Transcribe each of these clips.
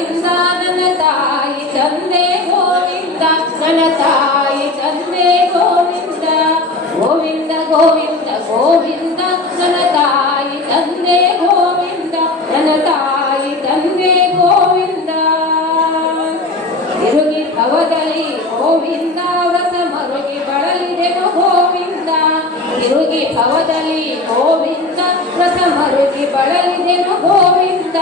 ಗೋವಿಂದ ನನ್ನ ತಾಯಿ ತಂದೆ ಗೋವಿಂದ ನನ್ನ ತಾಯಿ ತಂದೆ ಗೋವಿಂದ ಗೋವಿಂದ ಗೋವಿಂದ ಗೋವಿಂದ ನನ್ನ ತಾಯಿ ತಂದೆ ಗೋವಿಂದ ನನ್ನ ತಾಯಿ ತಂದೆ ಗೋವಿಂದ ತಿರುಗಿ ಭವದಲ್ಲಿ ಗೋವಿಂದ ತಿರುಗಿ ಭವದಲ್ಲಿ ಗೋವಿಂದ ರಸ ಮರುಗಿ ಬಳಲಿದೆನು ಗೋವಿಂದ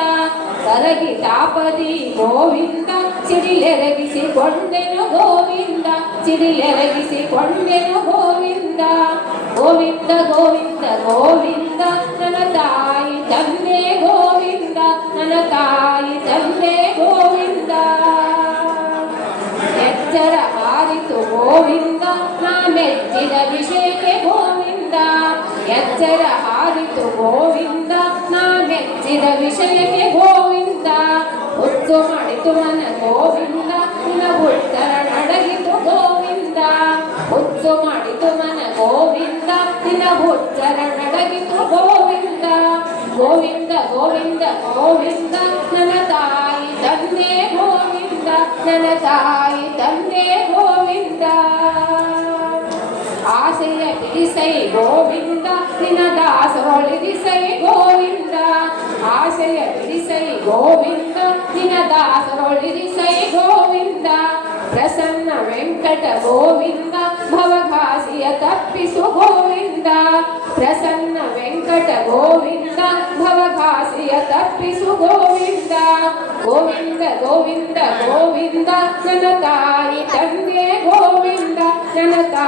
ಕರಗಿ ತಾಪದಿ ಗೋವಿಂದ, ಸಿಡಿಲೆರಗಿಸಿಕೊಂಡೆನು ಗೋವಿಂದ ಸಿಡಿಲೆರಗಿಸಿಕೊಂಡೆನು ಗೋವಿಂದ. ಗೋವಿಂದ ಗೋವಿಂದ ಗೋವಿಂದ, ನನ್ನ ತಾಯಿ ತಂದೆ ಗೋವಿಂದ, ನನ್ನ ತಾಯಿ ತಂದೆ ಗೋವಿಂದ. ಎಚ್ಚರ ಆರಿತು ಗೋವಿಂದ ನಾ ಮೆಚ್ಚಿದ ವಿಷಯಕ್ಕೆ ಗೋವಿಂದ. ಎಚ್ಚರ ಹಾರಿತು ಗೋವಿಂದ. ನಾ ಮೆಚ್ಚಿದ ವಿಷಯಕ್ಕೆ ಗೋವಿಂದ. ಹುಚ್ಚು ಮಾಡಿತು ಮನ ಗೋವಿಂದ. ಉತ್ತರ ನಡಗಿತು ಗೋವಿಂದ. ಹುಚ್ಚು ಮಾಡಿತು ಮನ ಗೋವಿಂದ. ನಿನ್ನ ಉತ್ತರ ನಡಗಿತು ಗೋವಿಂದ. ಗೋವಿಂದ ಗೋವಿಂದ ಗೋವಿಂದ. ನನ್ನ ತಾಯಿ ತಂದೆ ಗೋವಿಂದ. ನನ್ನ ತಾಯಿ ತಂದೆ ಗೋವಿಂದ. ஆசையை இசை கோவிந்தா நினதாச ஒளிதிசை கோவிந்தா ஆசைய இசை கோவிந்தா நினதாச ஒளிதிசை கோவிந்தா பிரசன்ன வெங்கட கோவிந்தா భవభాసియ తప్పిసు గోవింద. ప్రసన్న వెంకట గోవింద భవభాసియ తప్పిసు గోవింద. గోవింద గోవింద గోవింద జనతాయి తందే గోవింద జనతా